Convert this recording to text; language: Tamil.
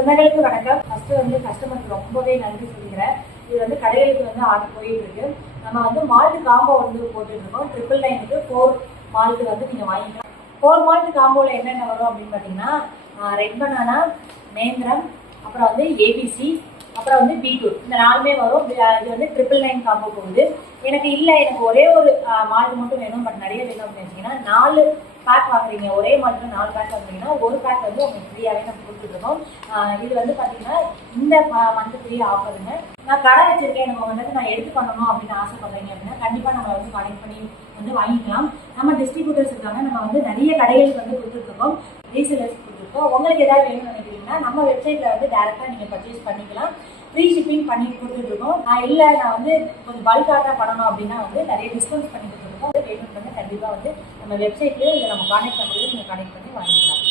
சொந்தங்களுக்கு வணக்கம். ஃபர்ஸ்ட் கஸ்டமருக்கு ரொம்பவே நன்றி சொல்லிக்கிறேன். இது கடைகளுக்கு ஆர்டர் போயிட்டு இருக்கு. நம்ம மால்ட் காம்போ போட்டுட்டு இருக்கோம். 999க்கு 4 மால்ட் நீங்க வாங்கிக்கலாம். 4 மால்ட் காம்போல என்னென்ன வரும் அப்படின்னு பார்த்தீங்கன்னா, ரெட் பனானா, நேந்திரம், அப்புறம் ஏபிசி, அப்புறம் பீட்ரூட், இந்த 4மே வரும். இது 999 காம்போ போகுது. எனக்கு ஒரே ஒரு மால்ட் மட்டும் வேணும், பட் நிறைய வேணும் அப்படின்னு வச்சிங்கன்னா 4 பேக் வாங்குறீங்க. ஒரே மால்ட் 4 பேக் வாங்குறீங்கன்னா ஒரு பேக் உங்களுக்கு ஃப்ரீயாகவே நம்ம கொடுத்துருக்கோம். இது பார்த்தீங்கன்னா இந்த மந்த் ஃப்ரீ ஆஃபருங்க. நான் கடை வச்சிருக்கேன், எனக்கு நான் எடுத்து பண்ணணும் அப்படின்னு ஆசைப்படுறீங்க அப்படின்னா கண்டிப்பாக நம்ம கனெக்ட் பண்ணி வாங்கிக்கலாம். நம்ம டிஸ்ட்ரிபியூட்டர்ஸ் இருக்காங்க. நம்ம நிறைய கடைகளுக்கு கொடுத்துருக்கோம், ரீசேலர்ஸ் கொடுத்துருக்கோம். உங்களுக்கு ஏதாவது வேணும்னு நினைக்கிறீங்கன்னா நம்ம வெப்சைட்ல டேரெக்டாக நீங்கள் பர்ச்சேஸ் பண்ணிக்கலாம். ஃப்ரீ ஷிப்பிங் பண்ணி கொடுத்துட்ருக்கோம். இல்லை நான் கொஞ்சம் பல்க் ஆர்டர் பண்ணணும் அப்படின்னா நிறைய டிஸ்கவுண்ட்ஸ் பண்ணி கொடுத்துருக்கோம். வேணும்னு கண்டிப்பாக நம்ம வெப்சைட்லேயே இல்லை நம்ம கான்டாக்ட் நம்பர்லேயே நீங்கள் கனெக்ட் பண்ணி வாங்கிக்கலாம்.